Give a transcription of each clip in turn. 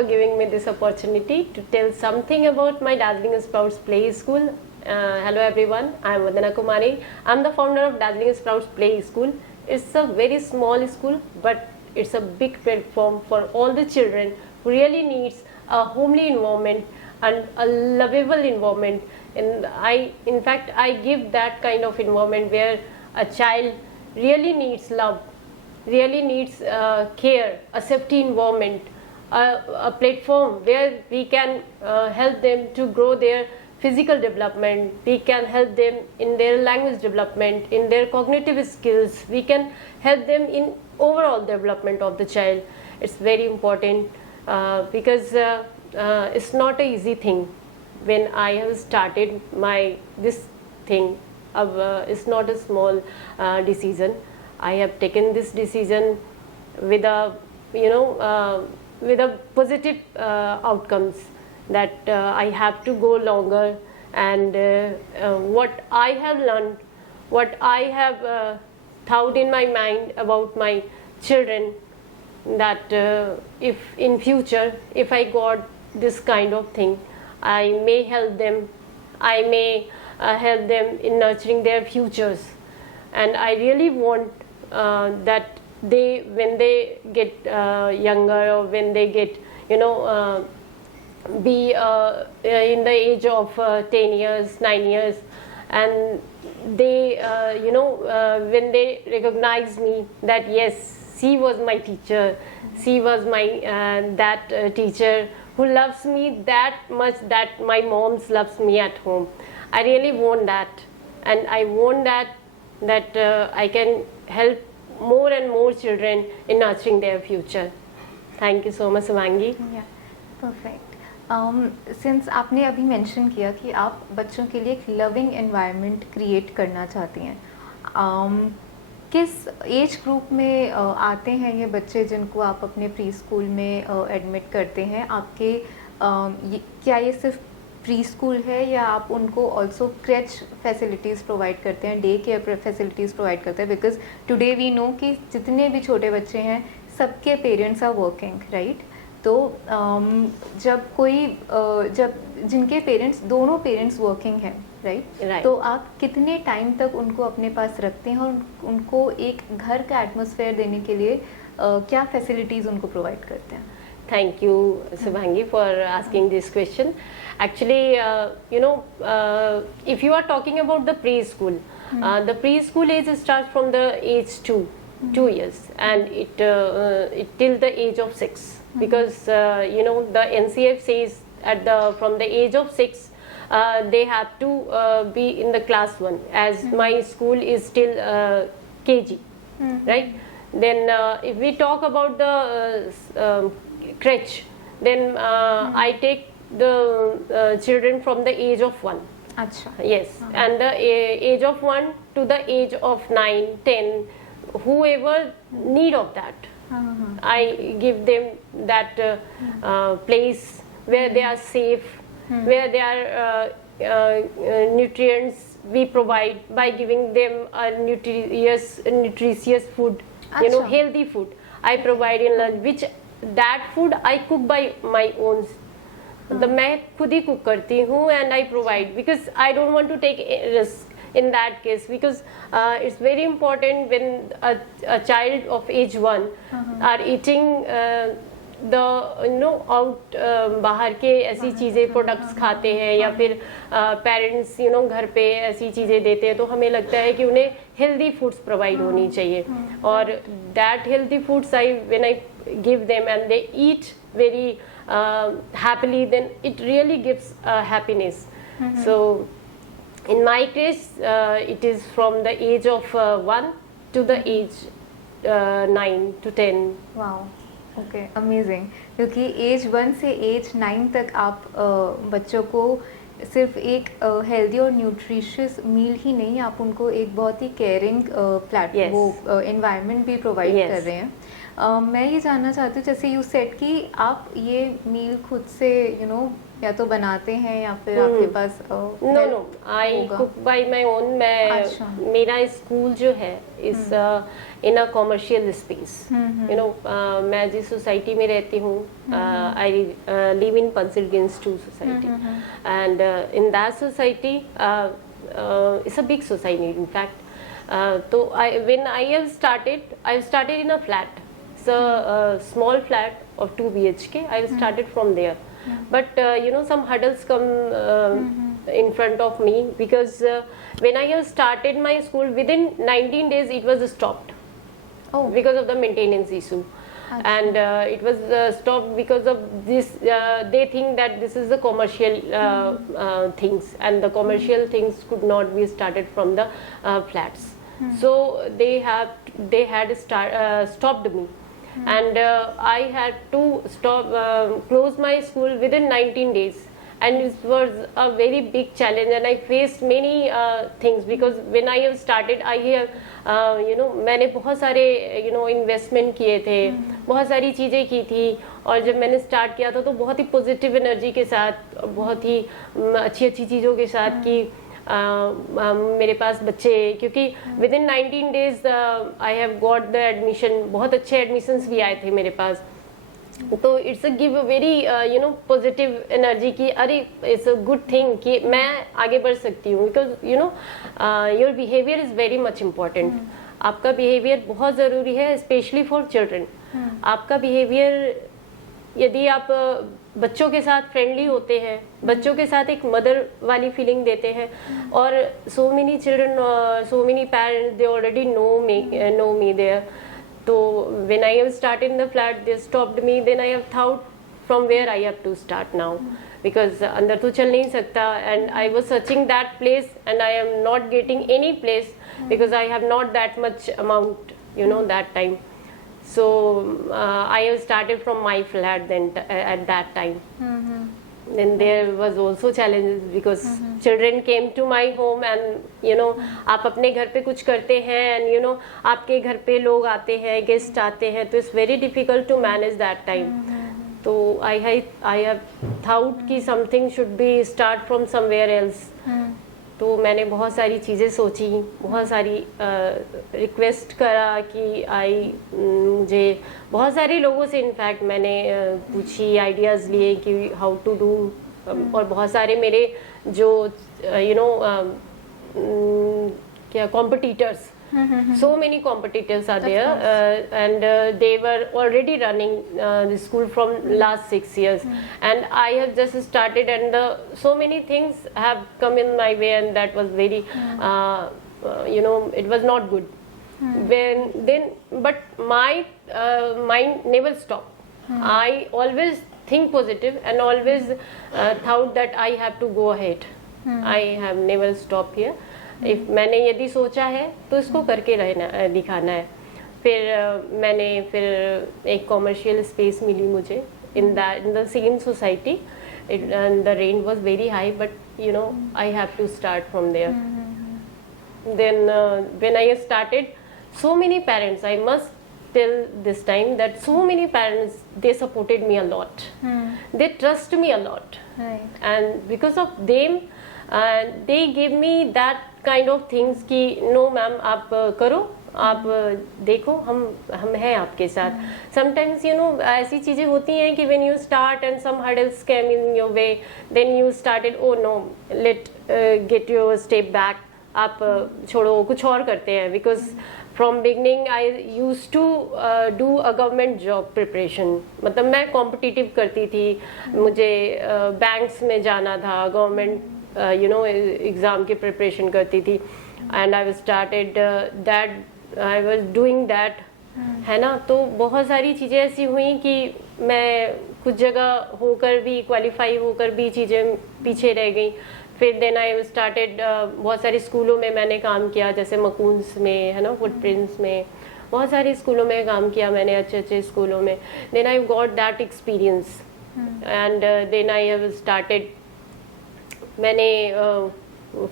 for giving me this opportunity to tell something about my Dazzling Sprouts Play School. Hello everyone, I am Vandana Kumari. I am the founder of Dazzling Sprouts Play School. It's a very small school, but it's a big platform for all the children who really needs a homely environment and a lovable environment. And in fact, I give that kind of environment where a child really needs love, really needs care, a safety environment, a platform where we can help them to grow their physical development, we can help them in their language development, in their cognitive skills, we can help them in overall development of the child. It's very important because it's not an easy thing. When I have started this thing, it's not a small decision. I have taken this decision with a positive outcomes, that I have to go longer, and what I have learned, what I have thought in my mind about my children, that if in future, if I got this kind of thing, I may help them, I may help them in nurturing their futures. And I really want that they, when they get younger, or when they get be in the age of 10 years, 9 years, and they when they recognize me, that yes, she was my teacher, she was my that teacher who loves me that much, that my mom's loves me at home. I really want that, and I want that I can help more and more children in nurturing their future. Thank you so much, Shivangi. Yeah, perfect. Since आपने अभी mention किया कि आप बच्चों के लिए एक loving environment create करना चाहती हैं, किस एज ग्रुप में आते हैं ये बच्चे जिनको आप अपने प्री स्कूल में एडमिट करते हैं? आपके क्या ये सिर्फ प्री स्कूल है, या आप उनको ऑल्सो क्रेच फैसिलिटीज़ प्रोवाइड करते हैं, डे केयर फैसिलिटीज़ प्रोवाइड करते हैं? बिकॉज टुडे वी नो कि जितने भी छोटे बच्चे हैं सबके पेरेंट्स आर वर्किंग, राइट? तो जब जिनके पेरेंट्स, दोनों पेरेंट्स वर्किंग हैं, राइट, तो आप कितने टाइम तक उनको अपने पास रखते हैं, और उनको एक घर का एटमॉस्फेयर देने के लिए क्या फैसिलिटीज़ उनको प्रोवाइड करते हैं? Thank you, Shivangi, for asking this question. Actually, if you are talking about the preschool, the preschool age starts from the age 2 years, and it till the age of 6, because the NCF says from the age of 6 they have to be in the class 1, as my school is still KG, right? Then if we talk about the crèche, then I take the children from the age of 1. Achha. Yes, and the age of 1 to the age of 9, 10, whoever need of that, I give them that place where they are safe, where they are nutrients we provide by giving them a nutritious food, healthy food I provide in lunch, which that food I cook by my own. मैं खुद ही cook करती हूँ, and I provide, because I don't want to take a risk in that case, because it's very important when a child of age 1 are eating out बाहर के ऐसी चीज़ें products खाते हैं, या फिर पेरेंट्स घर पे ऐसी चीज़ें देते हैं, तो हमें लगता है कि उन्हें हेल्दी फूड्स प्रोवाइड होनी चाहिए, और that healthy foods when I give them and they eat very happily, then it really gives happiness. So in my case, it is from the age of 1 to the age 9 to 10. Wow. Okay, amazing. क्योंकि as 1 से as 9 तक आप बच्चों को सिर्फ एक healthy और nutritious meal ही नहीं, आप उनको एक बहुत ही केयरिंग वो एनवायरनमेंट भी प्रोवाइड कर रहे हैं. मैं ये जानना चाहती हूँ, जैसे यू सेड कि आप ये मील खुद से या तो बनाते हैं या फिर आपके पास no I cook by my own. मैं अच्छा। मेरा स्कूल जो है इस इन अ कॉमर्शियल स्पेस, मैं जिस सोसाइटी में रहती हूँ, आई लिव इन पंसिलगिंस 2 society, and in that society it's a big society in fact. तो when I have started in a flat. It's a small flat of 2 BHK. I have started from there. But some hurdles come in front of me, because when I have started my school, within 19 days it was stopped. Oh. Because of the maintenance issue. And it was stopped because of this. They think that this is the commercial things, and the commercial things could not be started from the flats. So they had stopped me. And I had to close my school within 19 days, and it was a very big challenge, and I faced many things, because when I have started, I have मैंने बहुत सारे investment किए थे, बहुत सारी चीज़ें की थी, और जब मैंने स्टार्ट किया था तो बहुत ही पॉजिटिव एनर्जी के साथ, बहुत ही अच्छी चीज़ों के साथ कि मेरे पास बच्चे, क्योंकि with in 19 days I have got the admission, बहुत अच्छे एडमिशन्स भी आए थे मेरे पास। तो it's give a very positive energy कि अरे इट्स अ गुड थिंग कि मैं आगे बढ़ सकती हूँ, because your behaviour is very much important. आपका बिहेवियर बहुत ज़रूरी है, स्पेशली फॉर चिल्ड्रन। आपका बिहेवियर, यदि आप बच्चों के साथ फ्रेंडली होते हैं, बच्चों के साथ एक मदर वाली फीलिंग देते हैं, और so many children, so many parents, they already know me there. तो when I have started in the flat, they stopped me. Then I have thought from where I have to start now, because अंदर तो चल नहीं सकता, and I was searching that place and I am not getting any place, because I have not that much amount, that time. So I have started from my flat then at that time. Then there was also challenges, because children came to my home, and आप अपने घर पे कुछ करते हैं, and आपके घर पे लोग आते हैं, गेस्ट आते हैं, तो it's very difficult to manage that time. तो I have thought कि something should be start from somewhere else. तो मैंने बहुत सारी चीज़ें सोची, बहुत सारी रिक्वेस्ट करा कि मुझे बहुत सारे लोगों से इनफैक्ट मैंने पूछी, आइडियाज़ लिए कि हाउ टू डू, और बहुत सारे मेरे जो क्या competitors, so many competitors are there, and they were already running the school from last 6 years, and I have just started, and so many things have come in my way, and that was very it was not good. But my mind never stopped. I always think positive, and always thought that I have to go ahead. I have never stopped here. मैंने यदि सोचा है तो इसको करके रहना दिखाना है। फिर एक कॉमर्शियल स्पेस मिली मुझे in the same society, and the rent was very high, but I have to start from there. Then when I started, so many parents, I must tell this time that so many parents, they supported me a lot. They trust me a lot, right. And because of them, they give me that kind of things कि no ma'am आप करो, आप देखो, हम हैं आपके साथ। Sometimes ऐसी चीज़ें होती हैं कि when you start and some hurdles came in your way, then you started, oh no, let get your step back, आप छोड़ो, कुछ और करते हैं, because from beginning I used to do a government job preparation, मतलब मैं competitive करती थी, मुझे बैंक्स में जाना था, गवर्नमेंट एग्ज़ाम की प्रिपरेशन करती थी, and I started that, I was doing that, है ना। तो बहुत सारी चीज़ें ऐसी हुई कि मैं कुछ जगह होकर भी, क्वालिफाई होकर भी चीज़ें पीछे रह गई। फिर देन आई स्टार्टेड, बहुत सारे स्कूलों में मैंने काम किया, जैसे मकून्स में, है ना, फुटप्रिंट्स में, बहुत सारे स्कूलों में काम किया मैंने, अच्छे स्कूलों में। Then I got that experience, and then I have started, मैंने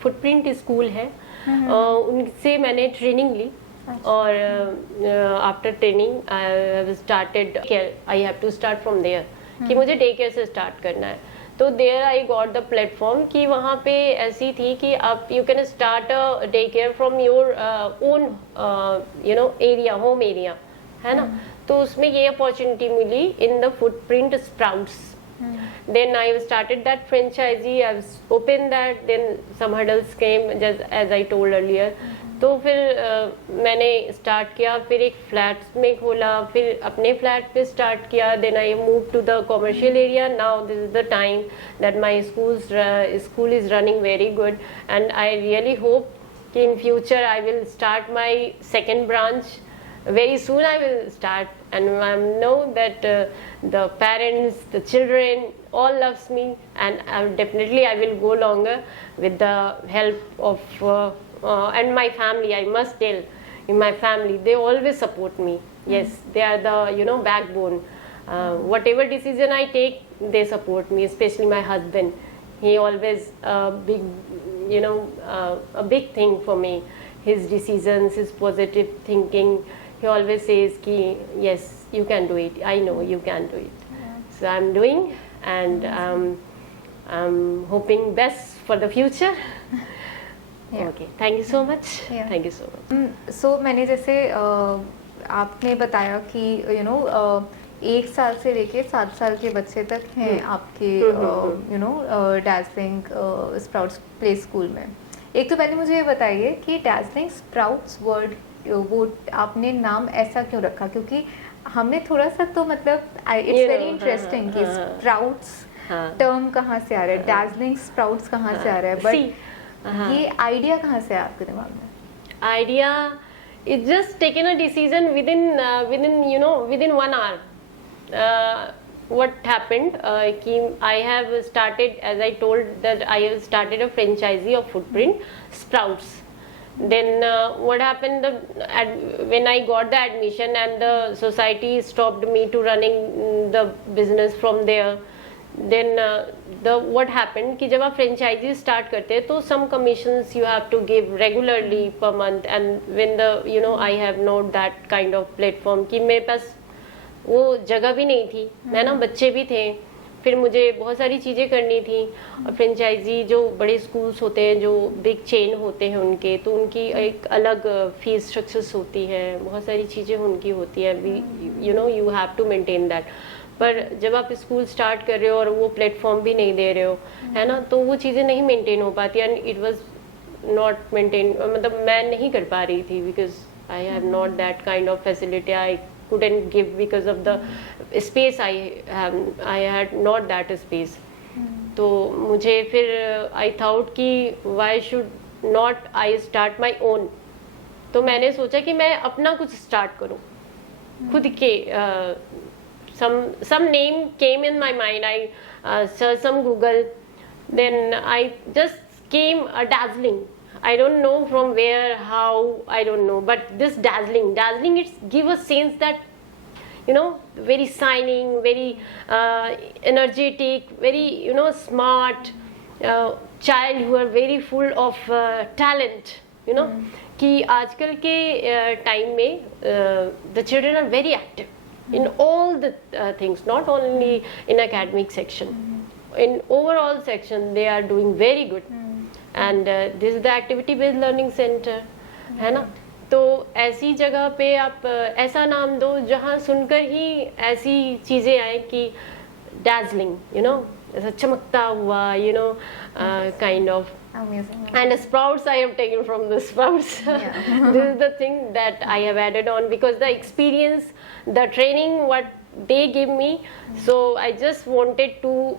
फुटप्रिंट स्कूल है, उनसे मैंने ट्रेनिंग ली, और after training I have to start from there कि मुझे डे केयर से स्टार्ट करना है। तो there I got the platform कि वहाँ पे ऐसी थी कि आप you can start a day care from your own area, home area, है ना। तो उसमें ये opportunity milli in the footprint sprouts. Then I started that franchisee. I've opened that. Then some hurdles came, just as I told earlier. तो फिर मैंने start किया, फिर एक फ्लैट में खोला, फिर अपने फ्लैट पे स्टार्ट किया। Then I move to the commercial area. Now this is the time that my school is running very good and I really hope कि in future I will start my second branch. Very soon I will start, and I know that the parents, the children, all loves me, and definitely I will go longer with the help of and my family. I must tell, in my family, they always support me. Yes, they are the backbone. Whatever decision I take, they support me. Especially my husband. He always a big thing for me. His decisions, his positive thinking. He always says ki yes, you can do it. I know you can do it. So I'm doing, and I'm hoping best for the future. Okay, thank you so much. Thank you so much. So मैंने जैसे आपने बताया कि 1 साल से लेके 7 साल के बच्चे तक हैं आपके डैज़लिंग स्प्राउट्स प्ले स्कूल में। एक तो पहले मुझे ये बताइए कि डैज़लिंग स्प्राउट्स वर्ड वो आपने नाम ऐसा क्यों रखा, क्योंकि हमने थोड़ा सा तो मतलब इट्स वेरी इंटरेस्टिंग कि स्प्राउट्स टर्म कहाँ से आ रहा है, डैज़लिंग स्प्राउट्स कहाँ से आ रहा है, बट ये आइडिया कहाँ से आया आपके दिमाग में? Idea it just taken a decision within 1 hour. What happened कि I have started, as I told, that I have started a franchisee of Footprint Sprouts. Then what happened when I got the admission and the society stopped me to running the business from there. Then what happened कि जब आप franchisee start करते हैं तो some commissions you have to give regularly per month, and when I have not that kind of platform कि मेरे पास वो जगह भी नहीं थी, है ना, बच्चे भी थे, फिर मुझे बहुत सारी चीज़ें करनी थी। और फ्रेंचाइजी जो बड़े स्कूल्स होते हैं, जो बिग चेन होते हैं उनके, तो उनकी एक अलग फीस स्ट्रक्चर्स होती है, बहुत सारी चीज़ें उनकी होती है, you have to maintain that. पर जब आप स्कूल स्टार्ट कर रहे हो और वो प्लेटफॉर्म भी नहीं दे रहे हो, है ना, तो वो चीज़ें नहीं मेंटेन हो पाती, and it was not maintain, मतलब मैं नहीं कर पा रही थी because I have not that kind of facility. I couldn't give because of the space I had not that space. तो मुझे फिर I thought कि why should not I start my own. तो मैंने सोचा कि मैं अपना कुछ स्टार्ट करूं खुद के। some name came in my mind. I searched some Google, then I just came a dazzling. I don't know from where, how, I don't know, but this dazzling, it's give a sense that very shining, very energetic, very smart child who are very full of talent. कि आजकल के time में the children are very active in all the things, not only in academic section, in overall section they are doing very good. And this is the activity based learning center, है ना। तो ऐसी जगह पे आप ऐसा नाम दो जहाँ सुनकर ही ऐसी चीज़ें आए कि dazzling, ऐसा चमकता हुआ, kind of. Amazing. And sprouts I have taken from the sprouts. Yeah. This is the thing that I have added on because the experience, the training what they give me, so I just wanted to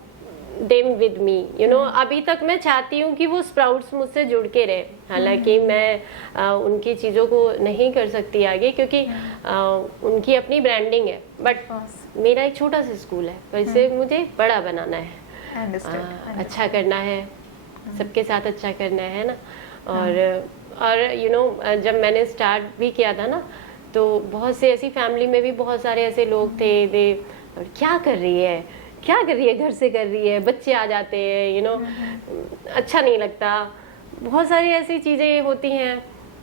them with me. अभी तक मैं चाहती हूँ कि वो sprouts मुझसे जुड़ के रहे, हालांकि मैं उनकी चीज़ों को नहीं कर सकती आगे क्योंकि उनकी अपनी ब्रांडिंग है, बट मेरा एक छोटा सा स्कूल है, वैसे मुझे बड़ा बनाना है, अच्छा करना है, सबके साथ अच्छा करना है ना। और जब मैंने स्टार्ट भी किया था ना, तो बहुत से ऐसी फैमिली में भी बहुत सारे ऐसे लोग थे, क्या कर रही है, घर से कर रही है, बच्चे आ जाते हैं, अच्छा नहीं लगता, बहुत सारी ऐसी चीज़ें होती हैं।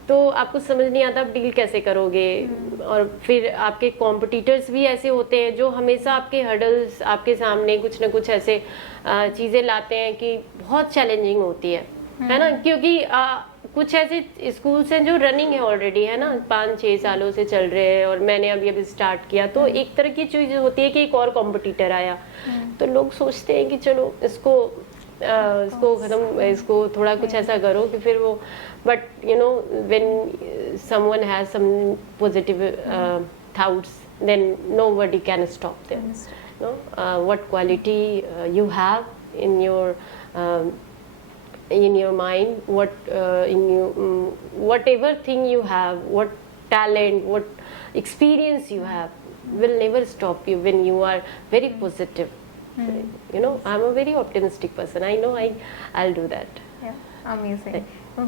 तो आपको समझ नहीं आता आप डील कैसे करोगे। और फिर आपके कॉम्पिटिटर्स भी ऐसे होते हैं जो हमेशा आपके हर्डल्स आपके सामने कुछ ना कुछ ऐसे चीज़ें लाते हैं कि बहुत चैलेंजिंग होती है ना, क्योंकि कुछ ऐसे स्कूल्स हैं जो रनिंग है ऑलरेडी, है ना, 5-6 सालों से चल रहे हैं और मैंने अभी स्टार्ट किया, तो एक तरह की चीज होती है कि एक और कॉम्पिटिटर आया, तो लोग सोचते हैं कि चलो इसको खत्म, इसको थोड़ा कुछ ऐसा करो कि फिर वो, but you know when someone has some positive thoughts then nobody can stop them. No, what quality you have in your mind, what whatever thing you have, what talent, what experience you have will never stop you when you are very positive. You know, I'm a very optimistic person. I know I'll do that. Amazing,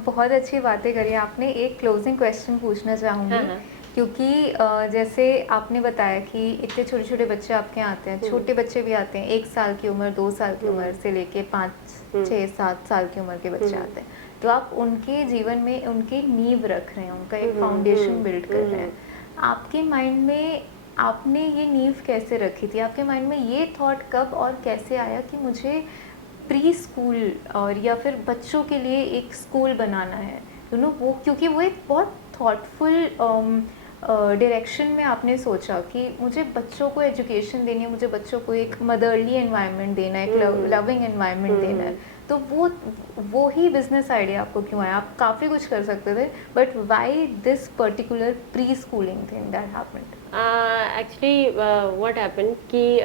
बहुत अच्छी बातें करी आपने। एक closing question पूछना चाहूँगी। हाँ। क्योंकि जैसे आपने बताया कि इतने छोटे छोटे बच्चे आपके यहाँ आते हैं, छोटे बच्चे भी आते हैं, 1 साल की उम्र, 2 साल की उम्र से लेके 5-6-7 साल की उम्र के बच्चे आते हैं, तो आप उनके जीवन में उनकी नींव रख रहे हैं, उनका एक फाउंडेशन बिल्ड कर रहे हैं। आपके माइंड में आपने ये नींव कैसे रखी थी? आपके माइंड में ये थॉट कब और कैसे आया कि मुझे प्री स्कूल और या फिर बच्चों के लिए एक स्कूल बनाना है, यू नो, वो क्योंकि वो एक बहुत थॉटफुल डायरेक्शन में आपने सोचा कि मुझे बच्चों को एजुकेशन देनी है, मुझे बच्चों को एक मदरली एनवायरनमेंट देना है, एक लविंग एनवायरनमेंट देना है, तो वो ही बिजनेस आइडिया आपको क्यों आया? आप काफ़ी कुछ कर सकते थे, but why this particular pre schooling thing that happened? Actually what happened कि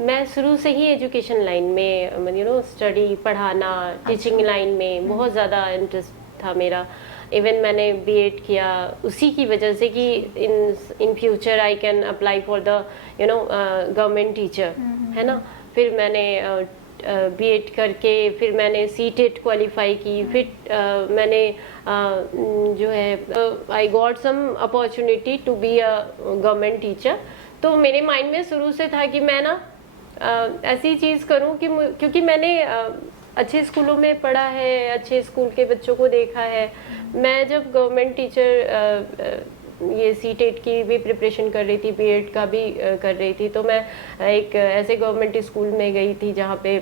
मैं शुरू से ही एजुकेशन लाइन में, यू नो, स्टडी, पढ़ाना, टीचिंग लाइन में बहुत ज़्यादा इंटरेस्ट था मेरा। इवन मैंने बीएड किया उसी की वजह से कि in future I can apply for the you know government teacher, है ना। फिर मैंने बीएड करके फिर मैंने सीटेट क्वालिफाई की, फिर मैंने जो है I got some opportunity to be a government teacher. तो मेरे माइंड में शुरू से था कि मैं ना ऐसी चीज़ करूं कि क्योंकि मैंने अच्छे स्कूलों में पढ़ा है, अच्छे स्कूल के बच्चों को देखा है। मैं जब गवर्नमेंट टीचर ये सीटेट की भी प्रिपरेशन कर रही थी, बीएड का भी कर रही थी, तो मैं एक ऐसे गवर्नमेंट स्कूल में गई थी जहाँ पे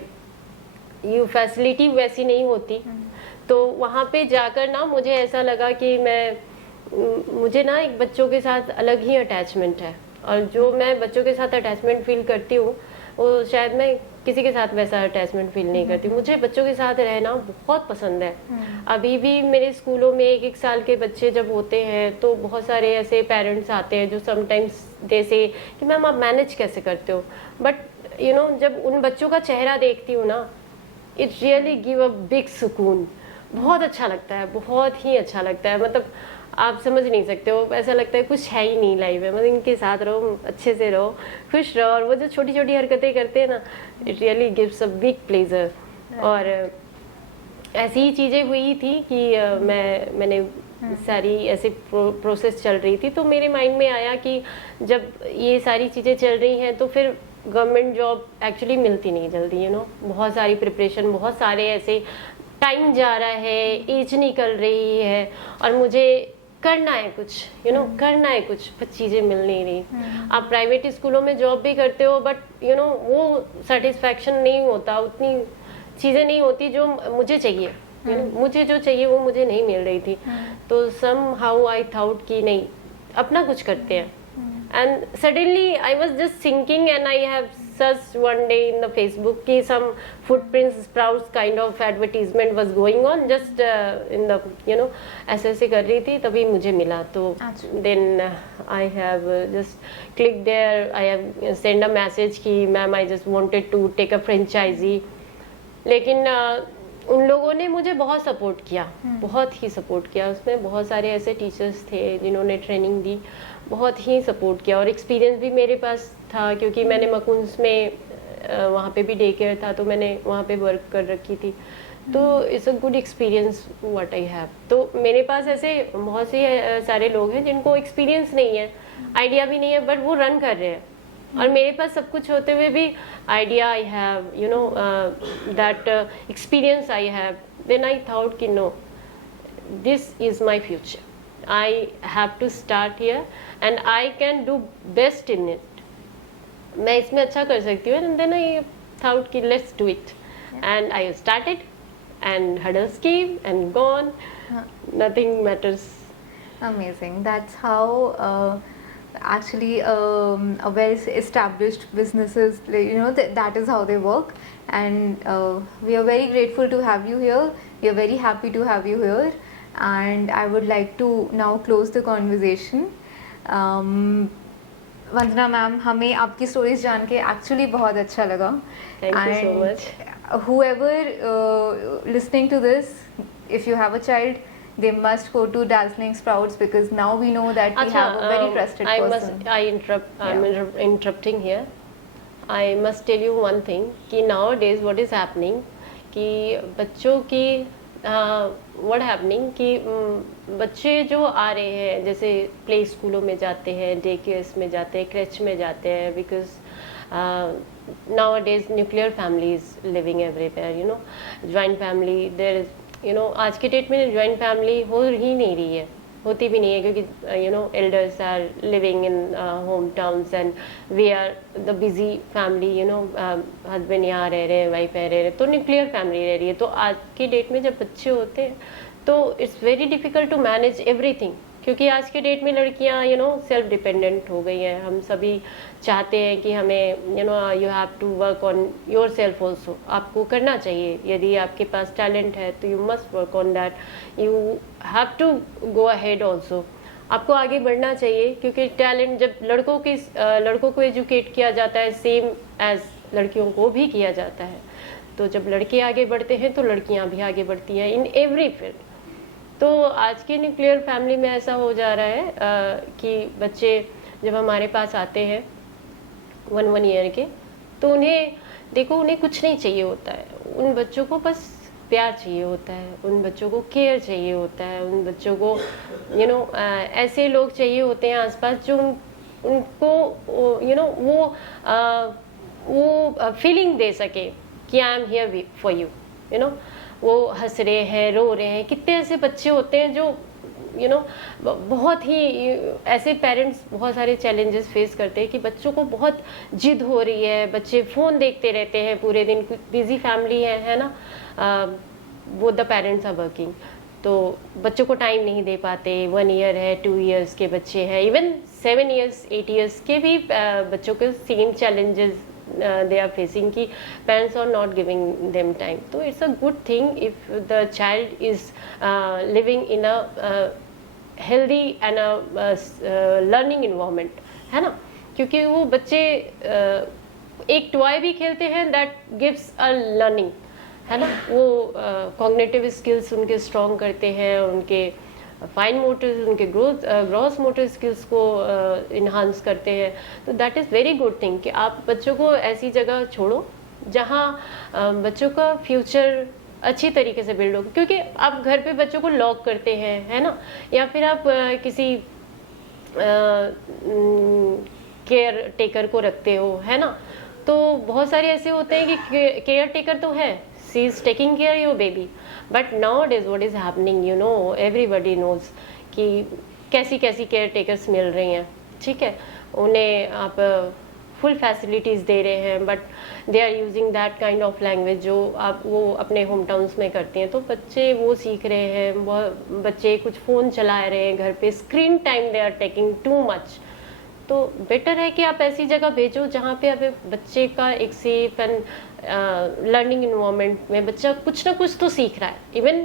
ये फैसिलिटी वैसी नहीं होती, तो वहाँ पे जाकर ना मुझे ऐसा लगा कि मुझे ना एक बच्चों के साथ अलग ही अटैचमेंट है, और जो मैं बच्चों के साथ अटैचमेंट फील करती हूँ वो शायद मैं किसी के साथ वैसा अटैचमेंट फील नहीं करती। मुझे बच्चों के साथ रहना बहुत पसंद है। अभी भी मेरे स्कूलों में 1-1 साल के बच्चे जब होते हैं तो बहुत सारे ऐसे पेरेंट्स आते हैं जो समटाइम्स दे से कि मैम आप मैनेज कैसे करते हो, बट यू नो जब उन बच्चों का चेहरा देखती हूँ ना, it really give a big सुकून। बहुत अच्छा लगता है, बहुत ही अच्छा लगता है। मतलब आप समझ नहीं सकते हो, ऐसा लगता है कुछ है ही नहीं लाइफ में, मतलब इनके साथ रहो, अच्छे से रहो, खुश रहो, और वो जो छोटी छोटी हरकतें करते हैं ना, it really gives a big pleasure. और ऐसी ही चीज़ें हुई थी कि मैंने सारी ऐसे प्रोसेस चल रही थी, तो मेरे माइंड में आया कि जब ये सारी चीज़ें चल रही हैं तो फिर गवर्नमेंट जॉब एक्चुअली मिलती नहीं जल्दी, यू नो, बहुत सारी प्रिपरेशन, बहुत सारे ऐसे टाइम जा रहा है, एज निकल रही है और मुझे करना है कुछ, यू नो, करना है कुछ, पर चीज़ें मिल नहीं रही। आप प्राइवेट स्कूलों में जॉब भी करते हो बट यू नो वो सेटिस्फैक्शन नहीं होता, उतनी चीज़ें नहीं होती जो मुझे चाहिए, यू नो, मुझे जो चाहिए वो मुझे नहीं मिल रही थी। तो सम हाउ आई थॉट कि नहीं, अपना कुछ करते हैं। And suddenly I was just thinking and I have searched one day in the Facebook कि some footprints sprouts kind of advertisement was going on just in the you know ऐसे कर रही थी, तभी मुझे मिला। तो then I have just clicked there, I have sent a message कि ma'am I just wanted to take a franchisee। लेकिन उन लोगों ने मुझे बहुत सपोर्ट किया, बहुत ही सपोर्ट किया। उसमें बहुत सारे ऐसे टीचर्स थे जिन्होंने ट्रेनिंग दी, बहुत ही सपोर्ट किया, और एक्सपीरियंस भी मेरे पास था क्योंकि मैंने मकुंस में वहाँ पे भी डे केयर था, तो मैंने वहाँ पे वर्क कर रखी थी। तो it's a good experience what I have. तो मेरे पास ऐसे बहुत से सारे लोग हैं जिनको एक्सपीरियंस नहीं है, आइडिया भी नहीं है, बट वो रन कर रहे हैं, और मेरे पास सब कुछ होते हुए भी idea I have, you know, that experience I have. Then I thought कि no, this is my future. I have to start here and I can do best in it. मैं इसमें अच्छा कर सकती हूँ, and then I thought कि let's do it, and I started, and hurdles came and gone. Nothing matters. Amazing. That's how actually a well-established businesses, like, you know, that is how they work. And we are very grateful to have you here. We are very happy to have you here. And I would like to now close the conversation. Vandana ma'am, हमें आपकी stories जान के actually बहुत अच्छा लगा. Thank you so much. Whoever listening to this, if you have a child, they must go to Dazzling Sprouts, because now we know that we have a very trusted person. I'm interrupting here. I must tell you one thing कि nowadays what is happening कि बच्चों की what happening कि बच्चे जो आ रहे हैं, जैसे प्ले स्कूलों में जाते हैं, डे केयर्स में जाते हैं, क्रेच में जाते हैं, because nowadays nuclear families living everywhere, you know, joint family, there is, you know, आज के डेट में जॉइंट फैमिली हो ही नहीं रही है, होती भी नहीं है, क्योंकि you know elders are living in home towns and we are the busy family, you know, husband यहाँ रह रहे हैं, वाइफ रह रहे हैं, तो न्यूक्लियर फैमिली रह रही है. तो आज के डेट में जब बच्चे होते हैं तो it's very difficult to manage everything, क्योंकि आज के डेट में लड़कियां यू नो सेल्फ डिपेंडेंट हो गई हैं. हम सभी चाहते हैं कि हमें you know you have to work on yourself also. आपको करना चाहिए, यदि आपके पास टैलेंट है तो you must work on that. You have to go ahead also. आपको आगे बढ़ना चाहिए, क्योंकि टैलेंट जब लड़कों को एजुकेट किया जाता है सेम एज लड़कियों को भी किया जाता है, तो जब लड़के आगे बढ़ते हैं तो लड़कियां भी आगे बढ़ती हैं इन एवरी फील्ड. तो आज की न्यूक्लियर फैमिली में ऐसा हो जा रहा है कि बच्चे जब हमारे पास आते हैं 1 ईयर के, तो उन्हें देखो, उन्हें कुछ नहीं चाहिए होता है. उन बच्चों को बस प्यार चाहिए होता है, उन बच्चों को केयर चाहिए होता है, उन बच्चों को यू नो ऐसे लोग चाहिए होते हैं आसपास जो उनको यू नो वो फीलिंग दे सके कि I am here for you. You know, वो हंस रहे हैं, रो रहे हैं. कितने ऐसे बच्चे होते हैं जो यू नो बहुत ही ऐसे पेरेंट्स बहुत सारे चैलेंजेस फेस करते हैं कि बच्चों को बहुत जिद हो रही है, बच्चे फ़ोन देखते रहते हैं पूरे दिन, बिजी फैमिली है ना, वो द पेरेंट्स आर वर्किंग, तो बच्चों को टाइम नहीं दे पाते. 1 ईयर है, 2 ईयर्स के बच्चे हैं, इवन 7 ईयर्स 8 ईयर्स के भी बच्चों के same challenges they are facing कि parents are not giving them time. So it's a good thing if the child is living in a healthy and a learning environment, है ना, क्योंकि वो बच्चे एक टॉय भी खेलते हैं that gives a learning, है ना, वो cognitive skills उनके strong करते हैं, उनके फाइन मोटर्स, उनके ग्रॉस मोटर स्किल्स को इन्हांस करते हैं. तो that is very good thing कि आप बच्चों को ऐसी जगह छोड़ो जहाँ बच्चों का फ्यूचर अच्छी तरीके से बिल्ड हो. क्योंकि आप घर पे बच्चों को लॉक करते हैं, है ना, या फिर आप किसी केयर टेकर को रखते हो, है ना, तो बहुत सारे ऐसे होते हैं कि केयर टेकर तो है, she is taking care of your baby, but nowadays what is happening, you know, everybody knows कि कैसी कैसी केयर टेकर्स मिल रही हैं. ठीक है, उन्हें आप फुल फैसिलिटीज़ दे रहे हैं, but they are using that kind of language जो आप वो अपने होम टाउन्स में करती हैं. तो बच्चे वो सीख रहे हैं, बच्चे कुछ फ़ोन चला रहे हैं घर पे, screen time they are taking too much. तो बेटर है कि आप ऐसी जगह भेजो जहाँ पे आप बच्चे का एक सेफ एंड लर्निंग इन्वायरमेंट में बच्चा कुछ ना कुछ तो सीख रहा है. इवन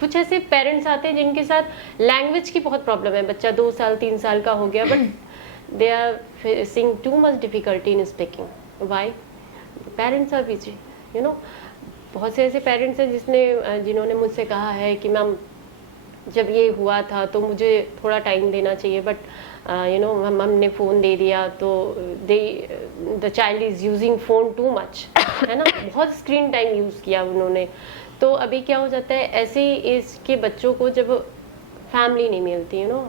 कुछ ऐसे पेरेंट्स आते हैं जिनके साथ लैंग्वेज की बहुत प्रॉब्लम है, बच्चा 2 साल 3 साल का हो गया, but they are facing too much difficulty in speaking. Why? Parents are busy, you know. बहुत से ऐसे पेरेंट्स हैं जिन्होंने मुझसे कहा है कि मैम जब ये हुआ था तो मुझे थोड़ा टाइम देना चाहिए, बट यू नो हमने फ़ोन दे दिया तो the child is using phone too much, है ना, बहुत स्क्रीन टाइम यूज़ किया उन्होंने. तो अभी क्या हो जाता है, ऐसे एज के बच्चों को जब फैमिली नहीं मिलती, यू नो,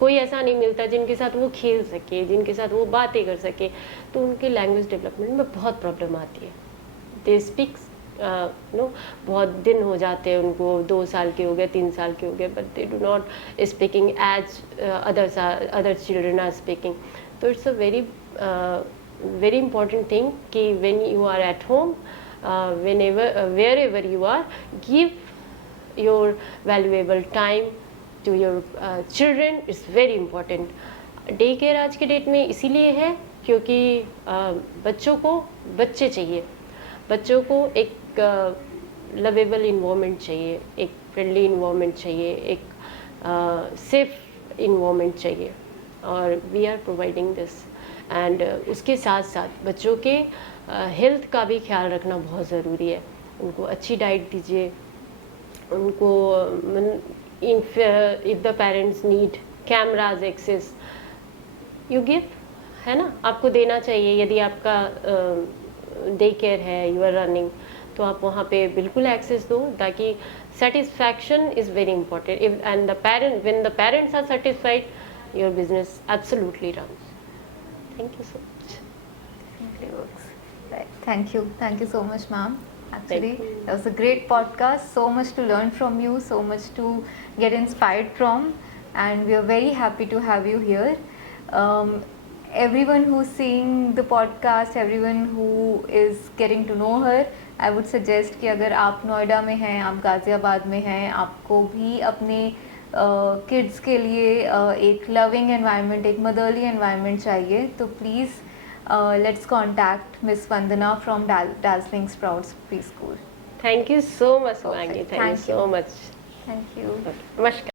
कोई ऐसा नहीं मिलता जिनके साथ वो खेल सके, जिनके साथ वो बातें कर सके, तो उनके लैंग्वेज डेवलपमेंट में बहुत प्रॉब्लम आती है. दे स्पीक नो बहुत दिन हो जाते हैं उनको, 2 साल के हो गए, 3 साल के हो गए, but they do not speaking as other children are speaking. तो it's a very important thing कि when you are at home, wherever you are, give your valuable time to your children. It's very important. Day care आज के date में इसीलिए है क्योंकि बच्चों को बच्चे चाहिए, बच्चों को एक लवेबल इन्वायरमेंट चाहिए, एक फ्रेंडली इन्वायरमेंट चाहिए, एक सेफ इन्वायरमेंट चाहिए, और we are providing this. And उसके साथ साथ बच्चों के हेल्थ का भी ख्याल रखना बहुत ज़रूरी है. उनको अच्छी डाइट दीजिए, उनको if the parents need cameras access, you give, है ना, आपको देना चाहिए. यदि आपका डे केयर है, यू आर रनिंग, तो आप वहाँ पे बिल्कुल एक्सेस दो, ताकि satisfaction is very important. And the parent, when the parents are satisfied, your business absolutely runs. Thank you so much. Definitely works. Right. Thank you so much, ma'am. Actually, Thank you. that was a great podcast. So much to learn from you, so much to get inspired from, and we are very happy to have you here. Um, Everyone who's seeing the podcast, everyone who is getting to know her, I would suggest कि अगर आप नोएडा में हैं, आप गाज़ियाबाद में हैं, आपको भी अपने किड्स के लिए एक लविंग एनवायरनमेंट, एक मदरली एनवायरनमेंट चाहिए, तो please let's contact miss Vandana from Darjeeling sprouts pre school. Thank you so much, Maggie. Perfect. Thank you Thank so you. much. Thank you. Okay. Namaskar.